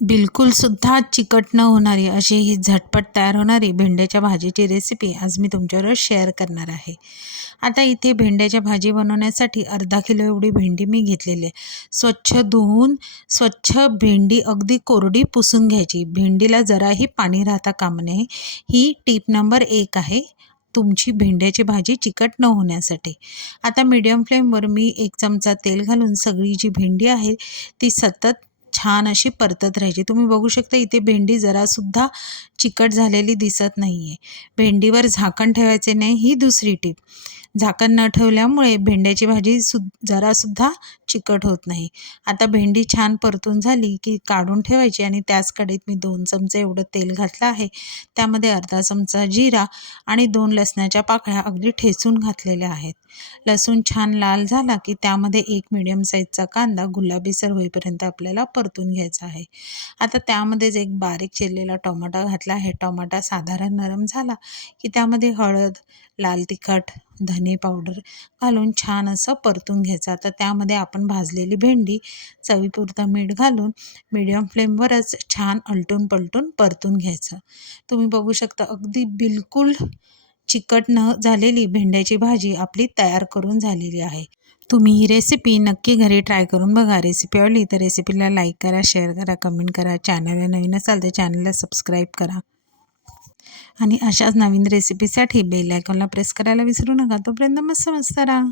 बिलकुलसुद्धा चिकट न होणारी अशी ही झटपट तयार होणारी भेंड्याच्या भाजीची रेसिपी आज मी तुमच्याबरोबर शेअर करणार आहे. आता इथे भेंड्याच्या भाजी बनवण्यासाठी अर्धा किलो एवढी भेंडी मी घेतलेली आहे. स्वच्छ धुवून स्वच्छ भेंडी अगदी कोरडी पुसून घ्यायची. भेंडीला जराही पाणी राहता कामा नये. ही टिप नंबर 1 आहे तुमची भेंड्याची भाजी चिकट न होण्यासाठी. आता मीडियम फ्लेमवर मी 1 चमचा तेल घालून सगळी जी भेंडी आहे ती सतत छान अशी परतत राहायची. तुम्ही बघू शकता इथे भेंडी जरासुद्धा चिकट झालेली दिसत नाही आहे. भेंडीवर झाकण ठेवायचे नाही, ही दुसरी टीप. झाकण न ठेवल्यामुळे भेंड्याची भाजी जरासुद्धा चिकट होत नाही. आता भेंडी छान परतून झाली की काढून ठेवायची आणि त्याच कढईत मी 2 चमचे एवढं तेल घातलं आहे. त्यामध्ये अर्धा चमचा जिरा आणि 2 लसणाच्या पाकळ्या अगदी ठेचून घातलेल्या आहेत. लसूण छान लाल झाला की त्यामध्ये 1 मीडियम साईजचा कांदा गुलाबीसर होईपर्यंत आपल्याला परतून घ्यायचा आहे. आता त्यामध्येच एक बारीक चिरलेला टोमॅटो घातला आहे. टोमॅटो साधारण नरम झाला की त्यामध्ये हळद, लाल तिखट, धने पावडर घालून छान असं परतून घ्यायचं. आता त्यामध्ये आपण भाजलेली भेंडी, चवीपुरतं मीठ घालून मीडियम फ्लेमवरच छान आलटून पलटून परतून घ्यायचं. तुम्ही बघू शकता अगदी बिलकुल चिकट न झालेली भेंड्याची भाजी आपली तयार करून झालेली आहे. तुम्ही ही रेसिपी नक्की घरी ट्राय करून बघा. रेसिपी आवडली तर रेसिपीला लाईक करा, शेअर करा, कमेंट करा. चॅनलला नवीन असाल तर चॅनलला सबस्क्राईब करा आणि अशाच नवीन रेसिपीसाठी बेल आयकॉनला प्रेस करायला विसरू नका. तोपर्यंत मस्त मस्त राहा.